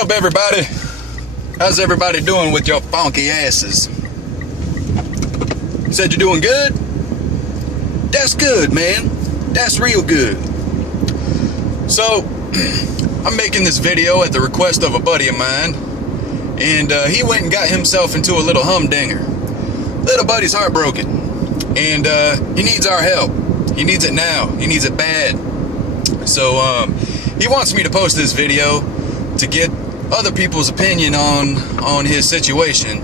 up, everybody? How's everybody doing with your funky asses? You said you're doing good? That's good, man. That's real good. So, I'm making this video at the request of a buddy of mine, and he went and got himself into a little humdinger. Little buddy's heartbroken, and he needs our help. He needs it now. He needs it bad. So, he wants me to post this video to get other people's opinion on his situation,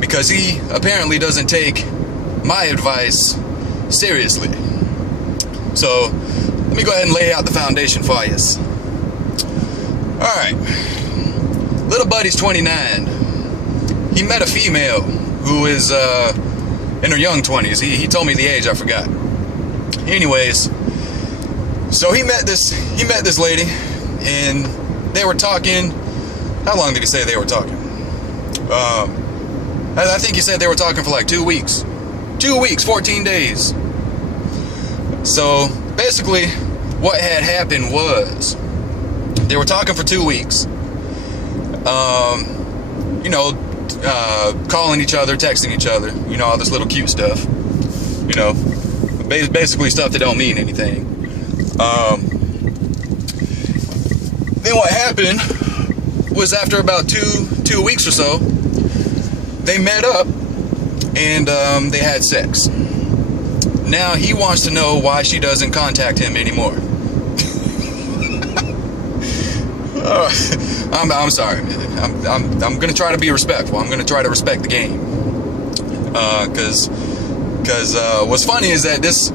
because he apparently doesn't take my advice seriously. So let me go ahead and lay out the foundation for you. Alright, little buddy's 29. He met a female who is in her young 20s. He told me the age, I forgot. Anyways, so he met this lady, and they were talking. How long did he say they were talking? I think he said they were talking for like 2 weeks. 2 weeks, 14 days. So basically what had happened was they were talking for 2 weeks. You know, calling each other, texting each other, you know, all this little cute stuff. You know, basically stuff that don't mean anything. Then what happened was, after about two weeks or so, they met up and they had sex. Now he wants to know why she doesn't contact him anymore. I'm sorry, man. I'm gonna try to be respectful. I'm gonna try to respect the game. Cause what's funny is that this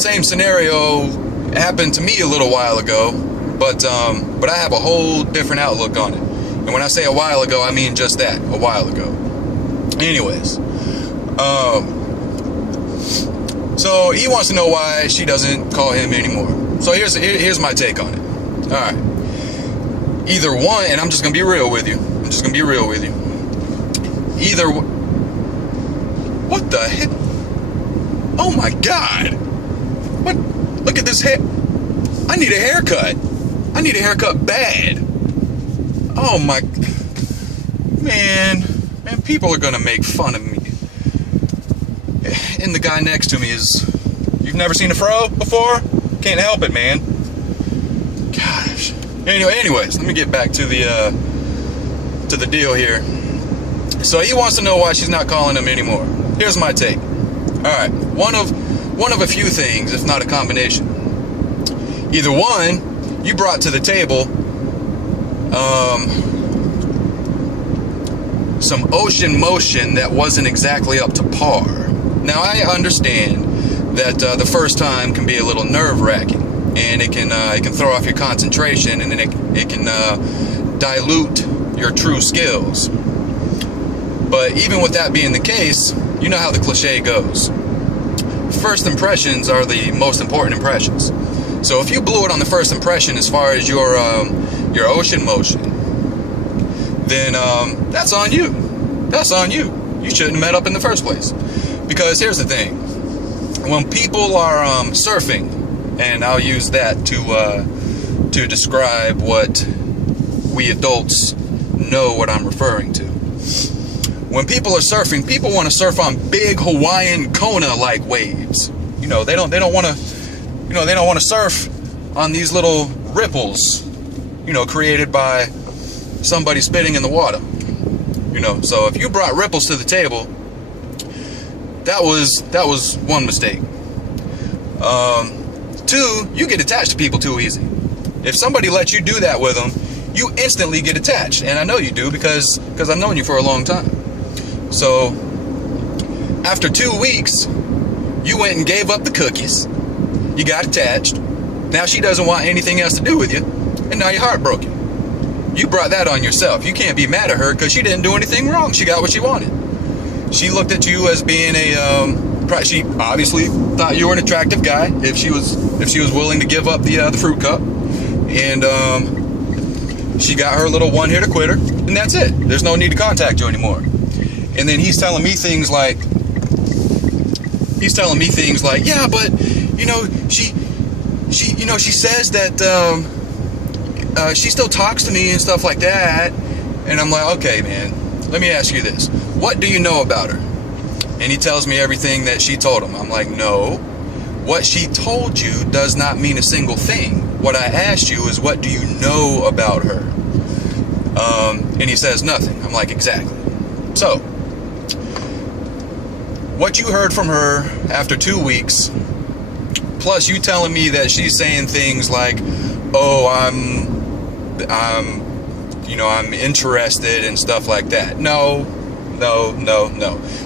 same scenario happened to me a little while ago, but I have a whole different outlook on it. And when I say a while ago, I mean just that, a while ago. Anyways, so he wants to know why she doesn't call him anymore. So here's my take on it. All right, either one, and I'm just gonna be real with you. Either, what the heck? Oh my God! What? Look at this hair. I need a haircut. I need a haircut bad. Oh my, man, people are gonna make fun of me. And the guy next to me is, you've never seen a fro before? Can't help it, man. Gosh. Anyways, let me get back to the deal here. So he wants to know why she's not calling him anymore. Here's my take. All right, one of a few things, if not a combination. Either one, you brought to the table some ocean motion that wasn't exactly up to par. Now, I understand that the first time can be a little nerve-wracking, and it can throw off your concentration, and then it can dilute your true skills. But even with that being the case, you know how the cliche goes. First impressions are the most important impressions. So if you blew it on the first impression as far as your ocean motion, then that's on you. That's on you. You shouldn't have met up in the first place. Because here's the thing. When people are surfing, and I'll use that to describe what we adults know what I'm referring to. When people are surfing, people want to surf on big Hawaiian Kona-like waves. You know, they don't want to surf on these little ripples, you know, created by somebody spitting in the water. You know, so if you brought ripples to the table, that was one mistake. Two, you get attached to people too easy. If somebody lets you do that with them, you instantly get attached, and I know you do because I've known you for a long time. So after 2 weeks, you went and gave up the cookies. You got attached. Now she doesn't want anything else to do with you, and now you're heartbroken. You brought that on yourself. You can't be mad at her because she didn't do anything wrong. She got what she wanted. She looked at you as being she obviously thought you were an attractive guy if she was willing to give up the fruit cup, and she got her little one-hitter quitter, and that's it. There's no need to contact you anymore. And then he's telling me things like, yeah, but you know, she says that she still talks to me and stuff like that. And I'm like, okay, man, let me ask you this. What do you know about her? And he tells me everything that she told him. I'm like, no, what she told you does not mean a single thing. What I asked you is, what do you know about her? And he says nothing. I'm like, exactly. So, what you heard from her after 2 weeks, plus you telling me that she's saying things like, oh, I'm interested and stuff like that. No.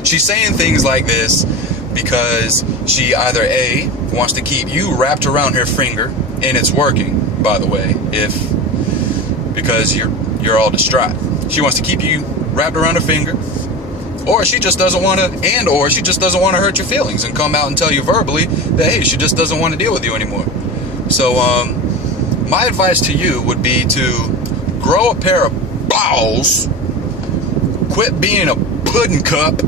She's saying things like this because she either A, wants to keep you wrapped around her finger, and it's working, by the way, because you're all distraught. She wants to keep you wrapped around her finger, or she just doesn't want to, or she just doesn't want to hurt your feelings and come out and tell you verbally that, hey, she just doesn't want to deal with you anymore. So, my advice to you would be to grow a pair of balls, quit being a pudding cup,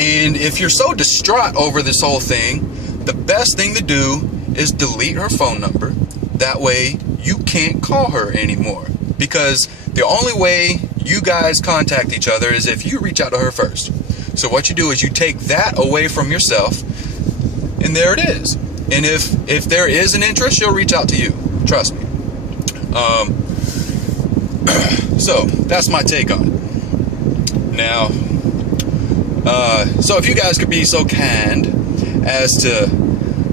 and if you're so distraught over this whole thing, the best thing to do is delete her phone number. That way, you can't call her anymore. Because the only way you guys contact each other is if you reach out to her first. So what you do is you take that away from yourself, and there it is. And if there is an interest, she'll reach out to you. Trust me. So that's my take on it. Now, so if you guys could be so kind as to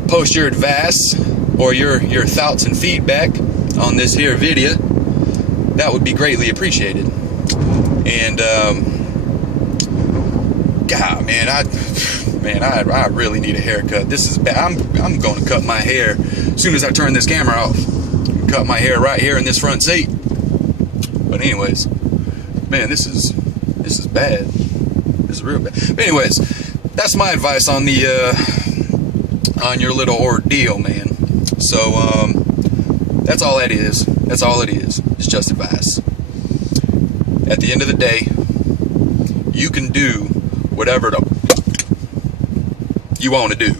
post your advice or your thoughts and feedback on this here video, that would be greatly appreciated. And God, man, I really need a haircut. This is bad. I'm going to cut my hair as soon as I turn this camera off. Cut my hair right here in this front seat. But anyways, man, this is bad. This is real bad. But anyways, that's my advice on the on your little ordeal, man. So that's all that is. That's all it is. It's just advice. At the end of the day, you can do whatever you want to do.